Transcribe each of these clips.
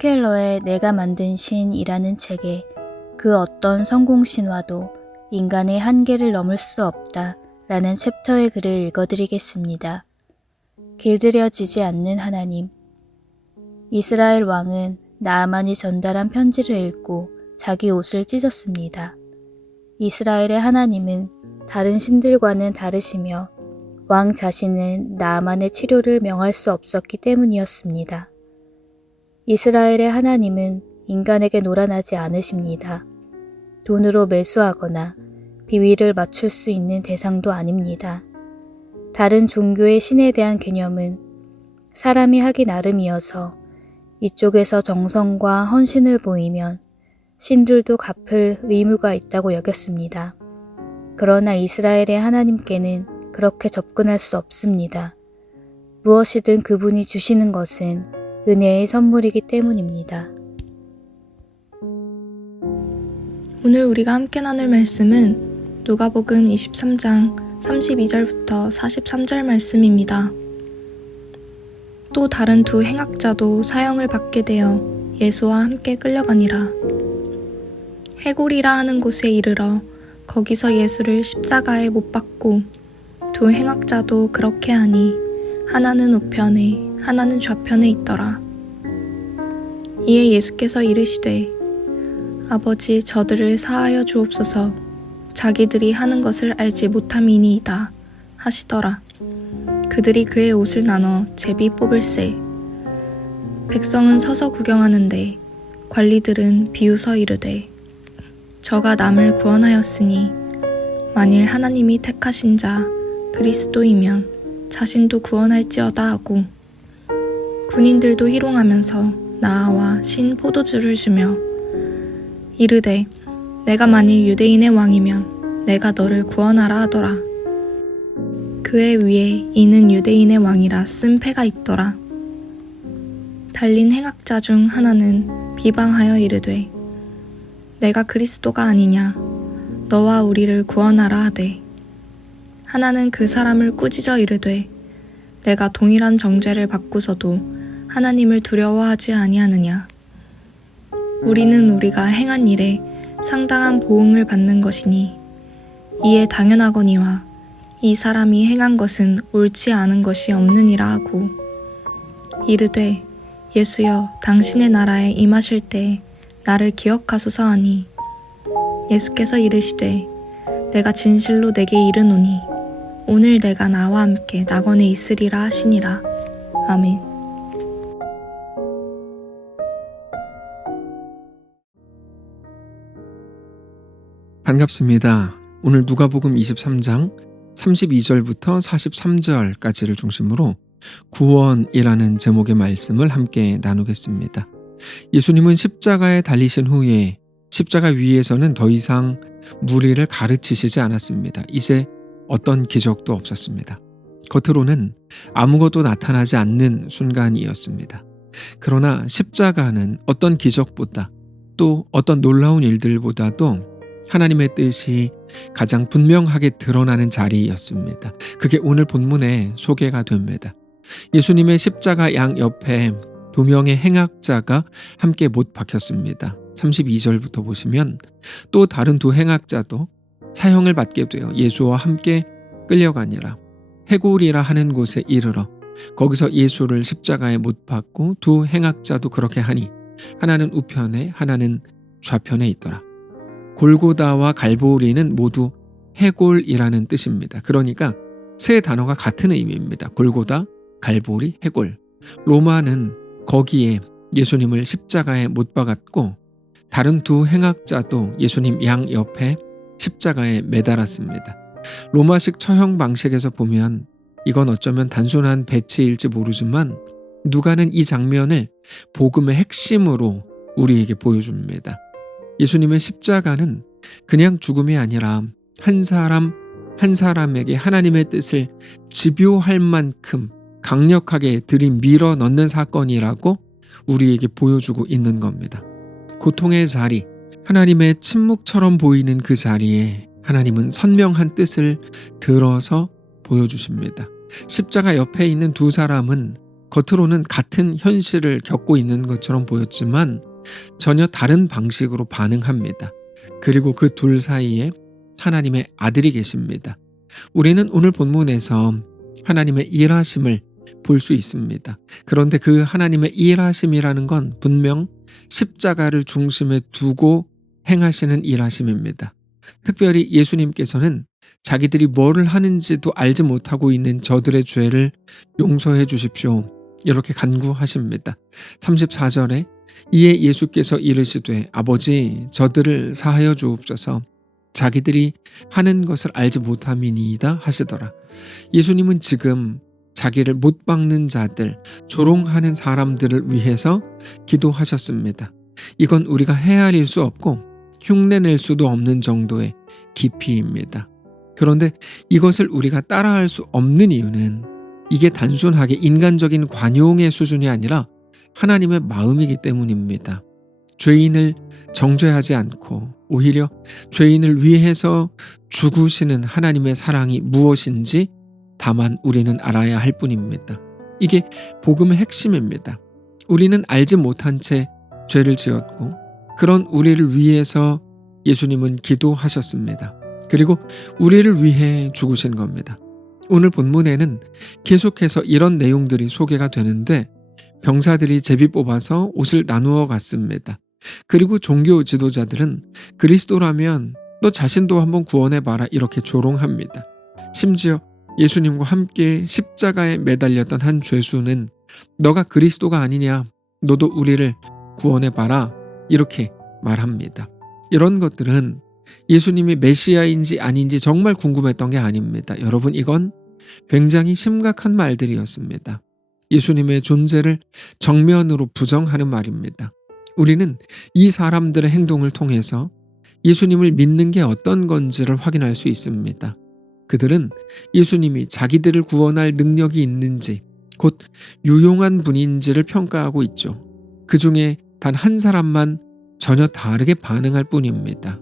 켈러의 내가 만든 신이라는 책에 그 어떤 성공신화도 인간의 한계를 넘을 수 없다 라는 챕터의 글을 읽어드리겠습니다. 길들여지지 않는 하나님. 이스라엘 왕은 나아만이 전달한 편지를 읽고 자기 옷을 찢었습니다. 이스라엘의 하나님은 다른 신들과는 다르시며 왕 자신은 나아만의 치료를 명할 수 없었기 때문이었습니다. 이스라엘의 하나님은 인간에게 노란하지 않으십니다. 돈으로 매수하거나 비위를 맞출 수 있는 대상도 아닙니다. 다른 종교의 신에 대한 개념은 사람이 하기 나름이어서 이쪽에서 정성과 헌신을 보이면 신들도 갚을 의무가 있다고 여겼습니다. 그러나 이스라엘의 하나님께는 그렇게 접근할 수 없습니다. 무엇이든 그분이 주시는 것은 은혜의 선물이기 때문입니다. 오늘 우리가 함께 나눌 말씀은 누가복음 23장 32절부터 43절 말씀입니다. 또 다른 두 행악자도 사형을 받게 되어 예수와 함께 끌려가니라. 해골이라 하는 곳에 이르러 거기서 예수를 십자가에 못 박고 두 행악자도 그렇게 하니 하나는 우편에 하나는 좌편에 있더라. 이에 예수께서 이르시되 아버지 저들을 사하여 주옵소서 자기들이 하는 것을 알지 못함이니이다 하시더라. 그들이 그의 옷을 나눠 제비 뽑을세. 백성은 서서 구경하는데 관리들은 비웃어 이르되 저가 남을 구원하였으니 만일 하나님이 택하신 자 그리스도이면 자신도 구원할지어다 하고 군인들도 희롱하면서 나아와 신 포도주를 주며 이르되 내가 만일 유대인의 왕이면 내가 너를 구원하라 하더라. 그의 위에 이는 유대인의 왕이라 쓴 패가 있더라. 달린 행악자 중 하나는 비방하여 이르되 내가 그리스도가 아니냐 너와 우리를 구원하라 하되 하나는 그 사람을 꾸짖어 이르되 내가 동일한 정죄를 받고서도 하나님을 두려워하지 아니하느냐. 우리는 우리가 행한 일에 상당한 보응을 받는 것이니 이에 당연하거니와 이 사람이 행한 것은 옳지 않은 것이 없느니라 하고 이르되 예수여 당신의 나라에 임하실 때에 나를 기억하소서 하니 예수께서 이르시되 내가 진실로 내게 이르노니 오늘 내가 나와 함께 낙원에 있으리라 하시니라. 아멘. 반갑습니다. 오늘 누가복음 23장 32절부터 43절까지를 중심으로 구원이라는 제목의 말씀을 함께 나누겠습니다. 예수님은 십자가에 달리신 후에 십자가 위에서는 더 이상 무리를 가르치시지 않았습니다. 이제 어떤 기적도 없었습니다. 겉으로는 아무것도 나타나지 않는 순간이었습니다. 그러나 십자가는 어떤 기적보다 또 어떤 놀라운 일들보다도 하나님의 뜻이 가장 분명하게 드러나는 자리였습니다. 그게 오늘 본문에 소개가 됩니다. 예수님의 십자가 양 옆에 두 명의 행악자가 함께 못 박혔습니다. 32절부터 보시면 또 다른 두 행악자도 사형을 받게 되어 예수와 함께 끌려가니라. 해골이라 하는 곳에 이르러 거기서 예수를 십자가에 못 박고 두 행악자도 그렇게 하니 하나는 우편에 하나는 좌편에 있더라. 골고다와 갈보리는 모두 해골이라는 뜻입니다. 그러니까 세 단어가 같은 의미입니다. 골고다, 갈보리, 해골. 로마는 거기에 예수님을 십자가에 못 박았고 다른 두 행악자도 예수님 양 옆에 십자가에 매달았습니다. 로마식 처형 방식에서 보면 이건 어쩌면 단순한 배치일지 모르지만 누가는 이 장면을 복음의 핵심으로 우리에게 보여줍니다. 예수님의 십자가는 그냥 죽음이 아니라 한 사람 한 사람에게 하나님의 뜻을 집요할 만큼 강력하게 들이밀어 넣는 사건이라고 우리에게 보여주고 있는 겁니다. 고통의 자리, 하나님의 침묵처럼 보이는 그 자리에 하나님은 선명한 뜻을 들어서 보여주십니다. 십자가 옆에 있는 두 사람은 겉으로는 같은 현실을 겪고 있는 것처럼 보였지만 전혀 다른 방식으로 반응합니다. 그리고 그 둘 사이에 하나님의 아들이 계십니다. 우리는 오늘 본문에서 하나님의 일하심을 볼 수 있습니다. 그런데 그 하나님의 일하심이라는 건 분명 십자가를 중심에 두고 행하시는 일하심입니다. 특별히 예수님께서는 자기들이 뭐를 하는지도 알지 못하고 있는 저들의 죄를 용서해 주십시오. 이렇게 간구하십니다. 34절에 이에 예수께서 이르시되 아버지 저들을 사하여 주옵소서 자기들이 하는 것을 알지 못함이니이다 하시더라. 예수님은 지금 자기를 못 박는 자들, 조롱하는 사람들을 위해서 기도하셨습니다. 이건 우리가 헤아릴 수 없고 흉내낼 수도 없는 정도의 깊이입니다. 그런데 이것을 우리가 따라할 수 없는 이유는 이게 단순하게 인간적인 관용의 수준이 아니라 하나님의 마음이기 때문입니다. 죄인을 정죄하지 않고 오히려 죄인을 위해서 죽으시는 하나님의 사랑이 무엇인지 다만 우리는 알아야 할 뿐입니다. 이게 복음의 핵심입니다. 우리는 알지 못한 채 죄를 지었고 그런 우리를 위해서 예수님은 기도하셨습니다. 그리고 우리를 위해 죽으신 겁니다. 오늘 본문에는 계속해서 이런 내용들이 소개가 되는데 병사들이 제비 뽑아서 옷을 나누어 갔습니다. 그리고 종교 지도자들은 그리스도라면 너 자신도 한번 구원해봐라 이렇게 조롱합니다. 심지어 예수님과 함께 십자가에 매달렸던 한 죄수는 너가 그리스도가 아니냐 너도 우리를 구원해봐라 이렇게 말합니다. 이런 것들은 예수님이 메시아인지 아닌지 정말 궁금했던 게 아닙니다. 여러분 이건 굉장히 심각한 말들이었습니다. 예수님의 존재를 정면으로 부정하는 말입니다. 우리는 이 사람들의 행동을 통해서 예수님을 믿는 게 어떤 건지를 확인할 수 있습니다. 그들은 예수님이 자기들을 구원할 능력이 있는지 곧 유용한 분인지를 평가하고 있죠. 그 중에 단 한 사람만 전혀 다르게 반응할 뿐입니다.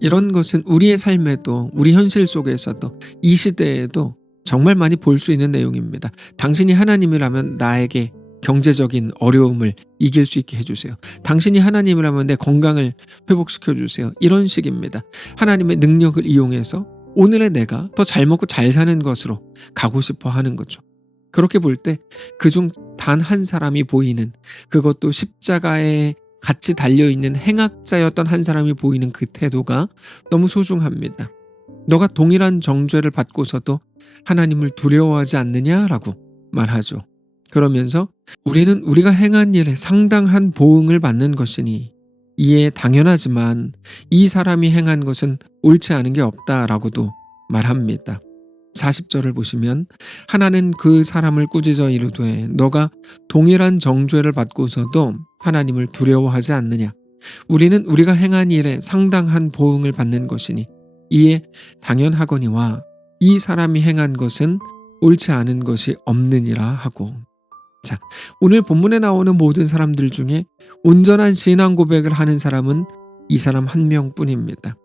이런 것은 우리의 삶에도 우리 현실 속에서도 이 시대에도 정말 많이 볼 수 있는 내용입니다. 당신이 하나님이라면 나에게 경제적인 어려움을 이길 수 있게 해주세요. 당신이 하나님이라면 내 건강을 회복시켜 주세요. 이런 식입니다. 하나님의 능력을 이용해서 오늘의 내가 더 잘 먹고 잘 사는 것으로 가고 싶어 하는 거죠. 그렇게 볼 때 그중 단 한 사람이 보이는 그것도 십자가에 같이 달려있는 행악자였던 한 사람이 보이는 그 태도가 너무 소중합니다. 너가 동일한 정죄를 받고서도 하나님을 두려워하지 않느냐라고 말하죠. 그러면서 우리는 우리가 행한 일에 상당한 보응을 받는 것이니 이에 당연하지만 이 사람이 행한 것은 옳지 않은 게 없다라고도 말합니다. 40절을 보시면 하나는 그 사람을 꾸짖어 이르되 너가 동일한 정죄를 받고서도 하나님을 두려워하지 않느냐. 우리는 우리가 행한 일에 상당한 보응을 받는 것이니 이에 당연하거니와 이 사람이 행한 것은 옳지 않은 것이 없느니라 하고. 자, 오늘 본문에 나오는 모든 사람들 중에 온전한 신앙 고백을 하는 사람은 이 사람 한 명뿐입니다.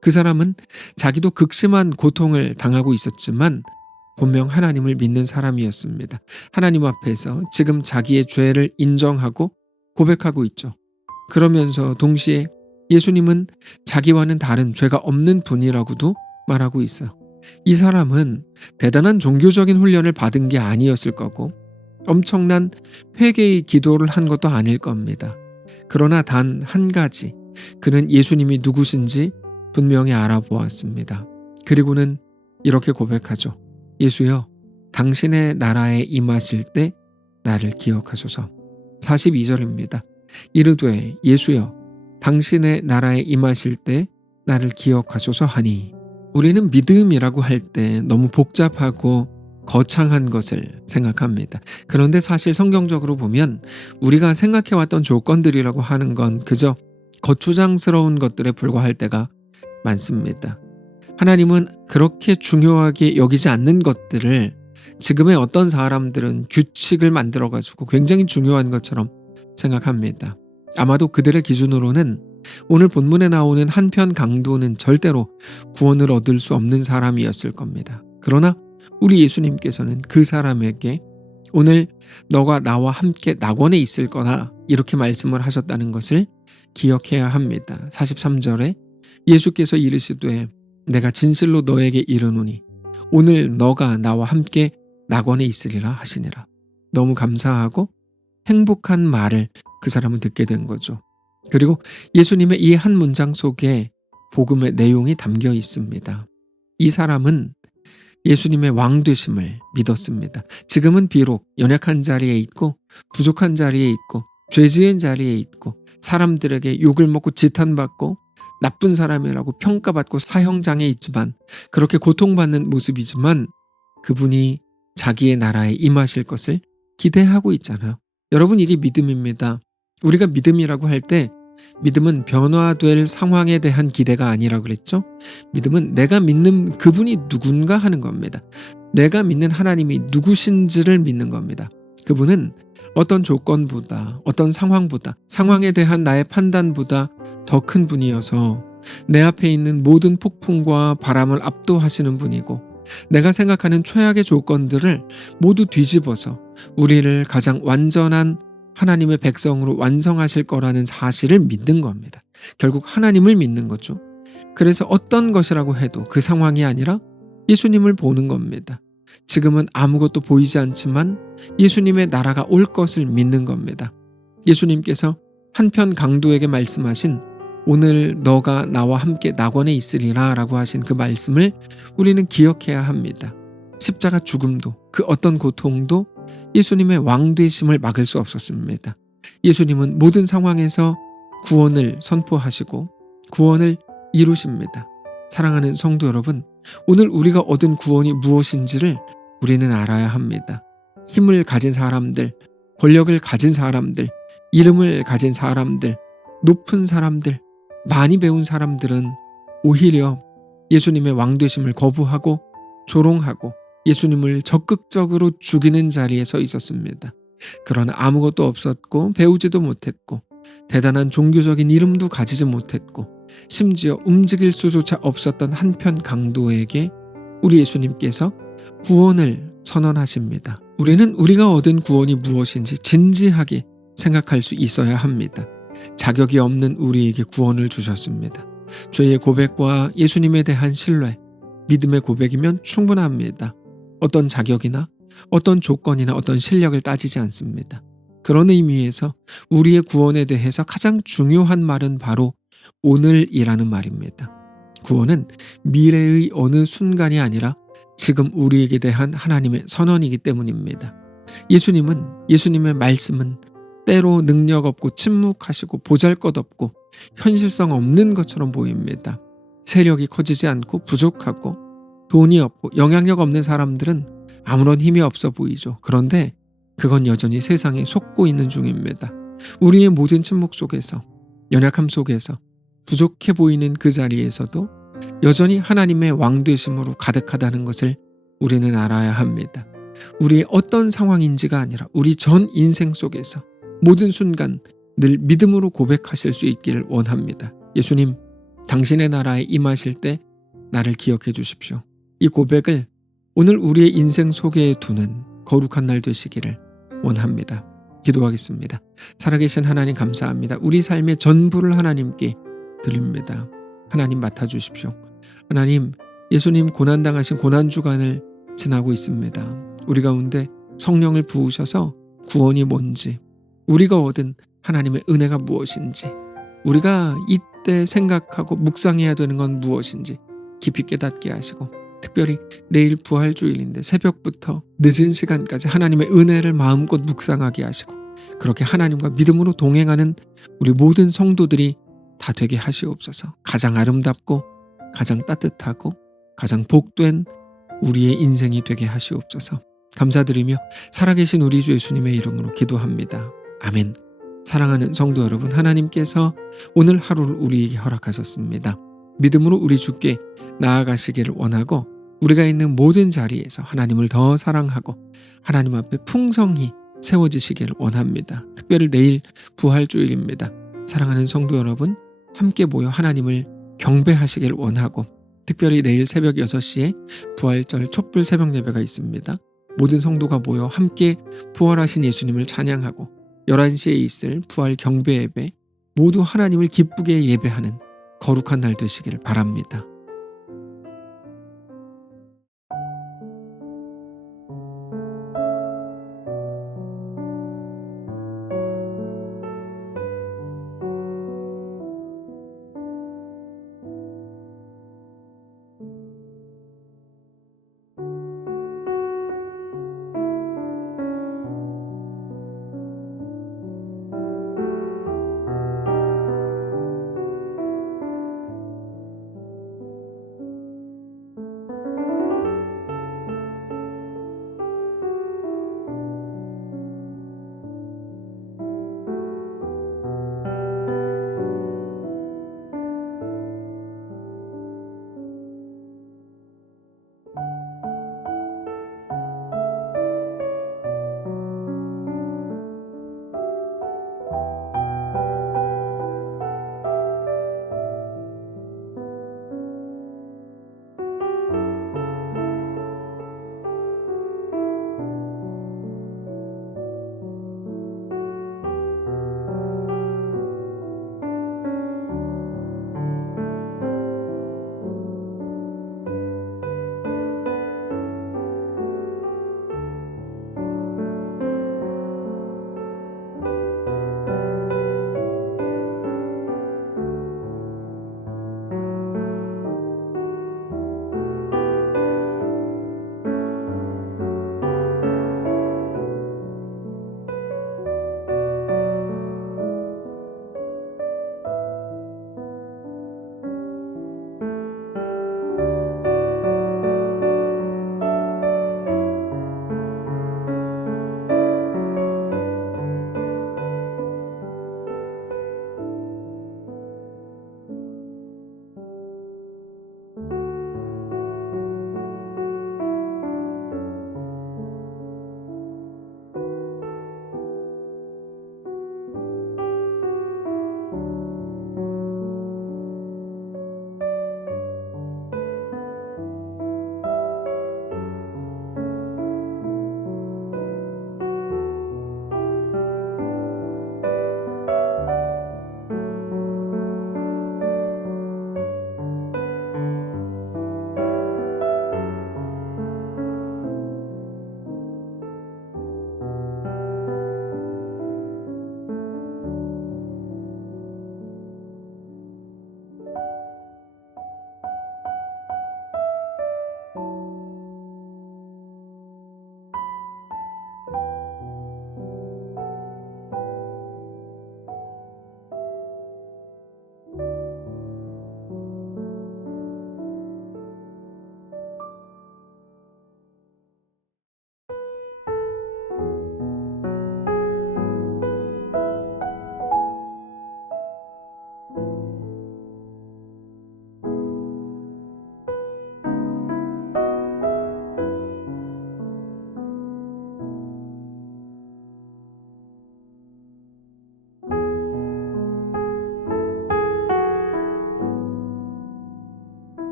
그 사람은 자기도 극심한 고통을 당하고 있었지만 분명 하나님을 믿는 사람이었습니다. 하나님 앞에서 지금 자기의 죄를 인정하고 고백하고 있죠. 그러면서 동시에 예수님은 자기와는 다른 죄가 없는 분이라고도 말하고 있어요. 이 사람은 대단한 종교적인 훈련을 받은 게 아니었을 거고 엄청난 회개의 기도를 한 것도 아닐 겁니다. 그러나 단 한 가지, 그는 예수님이 누구신지 분명히 알아보았습니다. 그리고는 이렇게 고백하죠. 예수여, 당신의 나라에 임하실 때 나를 기억하소서. 42절입니다. 이르되 예수여, 당신의 나라에 임하실 때 나를 기억하소서 하니. 우리는 믿음이라고 할 때 너무 복잡하고 거창한 것을 생각합니다. 그런데 사실 성경적으로 보면 우리가 생각해왔던 조건들이라고 하는 건 그저 거추장스러운 것들에 불과할 때가 많습니다. 하나님은 그렇게 중요하게 여기지 않는 것들을 지금의 어떤 사람들은 규칙을 만들어가지고 굉장히 중요한 것처럼 생각합니다. 아마도 그들의 기준으로는 오늘 본문에 나오는 한편 강도는 절대로 구원을 얻을 수 없는 사람이었을 겁니다. 그러나 우리 예수님께서는 그 사람에게 오늘 너가 나와 함께 낙원에 있을 거라 이렇게 말씀을 하셨다는 것을 기억해야 합니다. 43절에 예수께서 이르시되 내가 진실로 너에게 이르노니 오늘 너가 나와 함께 낙원에 있으리라 하시니라. 너무 감사하고 행복한 말을 그 사람은 듣게 된 거죠. 그리고 예수님의 이 한 문장 속에 복음의 내용이 담겨 있습니다. 이 사람은 예수님의 왕 되심을 믿었습니다. 지금은 비록 연약한 자리에 있고 부족한 자리에 있고 죄 지은 자리에 있고 사람들에게 욕을 먹고 지탄받고 나쁜 사람이라고 평가받고 사형장에 있지만 그렇게 고통받는 모습이지만 그분이 자기의 나라에 임하실 것을 기대하고 있잖아요. 여러분, 이게 믿음입니다. 우리가 믿음이라고 할 때 믿음은 변화될 상황에 대한 기대가 아니라 그랬죠. 믿음은 내가 믿는 그분이 누군가 하는 겁니다. 내가 믿는 하나님이 누구신지를 믿는 겁니다. 그분은 어떤 조건보다 어떤 상황보다 상황에 대한 나의 판단보다 더 큰 분이어서 내 앞에 있는 모든 폭풍과 바람을 압도하시는 분이고 내가 생각하는 최악의 조건들을 모두 뒤집어서 우리를 가장 완전한 하나님의 백성으로 완성하실 거라는 사실을 믿는 겁니다. 결국 하나님을 믿는 거죠. 그래서 어떤 것이라고 해도 그 상황이 아니라 예수님을 보는 겁니다. 지금은 아무것도 보이지 않지만 예수님의 나라가 올 것을 믿는 겁니다. 예수님께서 한편 강도에게 말씀하신 오늘 너가 나와 함께 낙원에 있으리라 라고 하신 그 말씀을 우리는 기억해야 합니다. 십자가 죽음도 그 어떤 고통도 예수님의 왕 되심을 막을 수 없었습니다. 예수님은 모든 상황에서 구원을 선포하시고 구원을 이루십니다. 사랑하는 성도 여러분, 오늘 우리가 얻은 구원이 무엇인지를 우리는 알아야 합니다. 힘을 가진 사람들, 권력을 가진 사람들, 이름을 가진 사람들, 높은 사람들, 많이 배운 사람들은 오히려 예수님의 왕 되심을 거부하고 조롱하고 예수님을 적극적으로 죽이는 자리에 서 있었습니다. 그러나 아무것도 없었고 배우지도 못했고 대단한 종교적인 이름도 가지지 못했고 심지어 움직일 수조차 없었던 한편 강도에게 우리 예수님께서 구원을 선언하십니다. 우리는 우리가 얻은 구원이 무엇인지 진지하게 생각할 수 있어야 합니다. 자격이 없는 우리에게 구원을 주셨습니다. 죄의 고백과 예수님에 대한 신뢰, 믿음의 고백이면 충분합니다. 어떤 자격이나 어떤 조건이나 어떤 실력을 따지지 않습니다. 그런 의미에서 우리의 구원에 대해서 가장 중요한 말은 바로 오늘이라는 말입니다. 구원은 미래의 어느 순간이 아니라 지금 우리에게 대한 하나님의 선언이기 때문입니다. 예수님의 말씀은 때로 능력 없고 침묵하시고 보잘것없고 현실성 없는 것처럼 보입니다. 세력이 커지지 않고 부족하고 돈이 없고 영향력 없는 사람들은 아무런 힘이 없어 보이죠. 그런데 그건 여전히 세상에 속고 있는 중입니다. 우리의 모든 침묵 속에서, 연약함 속에서, 부족해 보이는 그 자리에서도 여전히 하나님의 왕 되심으로 가득하다는 것을 우리는 알아야 합니다. 우리의 어떤 상황인지가 아니라 우리 전 인생 속에서 모든 순간 늘 믿음으로 고백하실 수 있기를 원합니다. 예수님, 당신의 나라에 임하실 때 나를 기억해 주십시오. 이 고백을 오늘 우리의 인생 속에 두는 거룩한 날 되시기를 원합니다. 기도하겠습니다. 살아계신 하나님 감사합니다. 우리 삶의 전부를 하나님께 드립니다. 하나님 맡아주십시오. 하나님, 예수님 고난당하신 고난주간을 지나고 있습니다. 우리 가운데 성령을 부으셔서 구원이 뭔지, 우리가 얻은 하나님의 은혜가 무엇인지, 우리가 이때 생각하고 묵상해야 되는 건 무엇인지 깊이 깨닫게 하시고, 특별히 내일 부활주일인데 새벽부터 늦은 시간까지 하나님의 은혜를 마음껏 묵상하게 하시고 그렇게 하나님과 믿음으로 동행하는 우리 모든 성도들이 다 되게 하시옵소서. 가장 아름답고 가장 따뜻하고 가장 복된 우리의 인생이 되게 하시옵소서. 감사드리며 살아계신 우리 주 예수님의 이름으로 기도합니다. 아멘. 사랑하는 성도 여러분, 하나님께서 오늘 하루를 우리에게 허락하셨습니다. 믿음으로 우리 주께 나아가시기를 원하고 우리가 있는 모든 자리에서 하나님을 더 사랑하고 하나님 앞에 풍성히 세워지시기를 원합니다. 특별히 내일 부활주일입니다. 사랑하는 성도 여러분, 함께 모여 하나님을 경배하시길 원하고 특별히 내일 새벽 6시에 부활절 촛불 새벽 예배가 있습니다. 모든 성도가 모여 함께 부활하신 예수님을 찬양하고 11시에 있을 부활 경배 예배 모두 하나님을 기쁘게 예배하는 거룩한 날 되시길 바랍니다.